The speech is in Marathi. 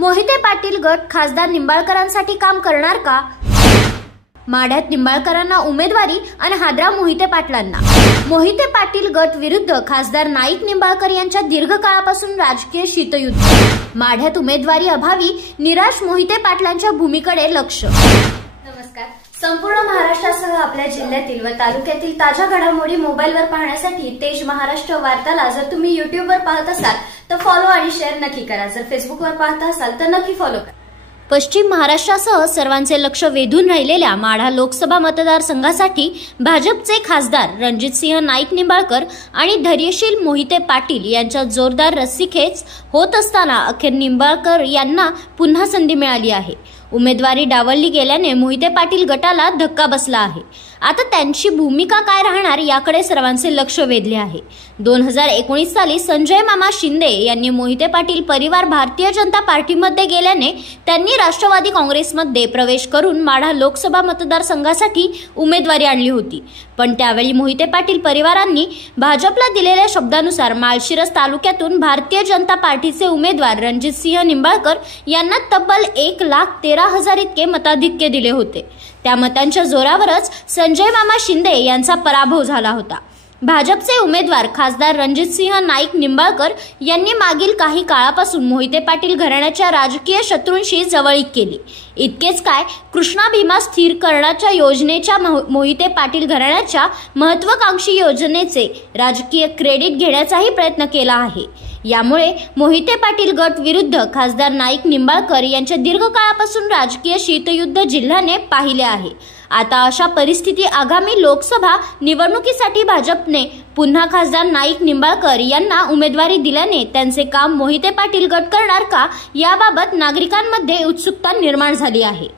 मोहिते पाटील गट खासदार निंबाळकरांसाठी काम करणार का? माढ्यात निंबाळकरांना उमेदवारी आणि हादरा मोहिते पाटलांना। मोहिते पाटील गट विरुद्ध खासदार नाईक निंबाळकर यांच्या दीर्घकाळापासून राजकीय शीतयुद्ध। माढ्यात उमेदवारी अभावी निराश मोहिते पाटलांच्या भूमीकडे लक्ष। नमस्कार। संपूर्ण महाराष्ट्रासह आपल्या जिल्ह्यातील व तालुक्यातील ताज्या घडामोडी मोबाईलवर पाहण्यासाठी तेज महाराष्ट्र वार्ताला जर तुम्ही युट्यूबवर पाहत असाल तर फॉलो आणि शेअर नक्की करा। जर फेसबुकवर पाहत असाल तर नक्की फॉलो करा। पश्चिम महाराष्ट्रासह सर्वांचे लक्ष वेधून राहिलेल्या माढा लोकसभा मतदारसंघासाठी भाजपचे खासदार रणजितसिंह नाईक निंबाळकर आणि धैर्यशील मोहिते पाटील यांच्या जोरदार रस्सीखेच होत असताना अखेर निंबाळकर यांना पुन्हा संधी मिळाली आहे। उमेदवारी डावलली गेल्याने मोहिते पाटील गटाला धक्का बसला आहे। आता त्यांची भूमिका काय राहणार याकडे सर्वांचे लक्ष वेधले आहे। 2019 साली संजय मामा शिंदे यांनी मोहिते पाटील परिवार भारतीय जनता पार्टीमध्ये गेल्याने त्यांनी राष्ट्रवादी काँग्रेसमध्ये प्रवेश करून माढा लोकसभा मतदारसंघासाठी उमेदवारी आणली होती। पण त्यावेळी मोहिते पाटील परिवारांनी भाजपला दिलेल्या शब्दानुसार माळशिरस तालुक्यातून भारतीय जनता पार्टीचे उमेदवार रणजितसिंह निंबाळकर यांना तब्बल 1,13,000 इतके मताधिक्य दिले होते। त्या मतांच्या जोरावरच संजय मामा शिंदे यांचा पराभव झाला होता। भाजपचे उमेदवार खासदार रणजितसिंह नाईक निंबाळकर यांनी मागील काही काळापासून मोहिते पाटील घराण्याच्या राजकीय शत्रूंशी जवळीक केली। इतकेच काय, कृष्णा भीमा स्थिरीकरणाच्या योजनेच्या मोहिते पाटील घराण्याच्या महत्त्वाकांक्षी योजनेचे राजकीय क्रेडिट घेण्याचाही प्रयत्न केला आहे। यामुळे मोहिते पाटील गट विरुद्ध खासदार नाईक निंबाळकर यांच्या दीर्घकाळापासून राजकीय शीतयुद्ध जिल्ह्याने पाहिले आहे। आता अशा परिस्थिती आगामी लोकसभा निवडणुकीसाठी भाजपने पुन्हा खासदार नाईक निंबाळकर यांना उमेदवारी दिल्याने त्यांचे काम मोहिते पाटील गट करणार का याबाबत नागरिकांमध्ये उत्सुकता निर्माण झाली आहे।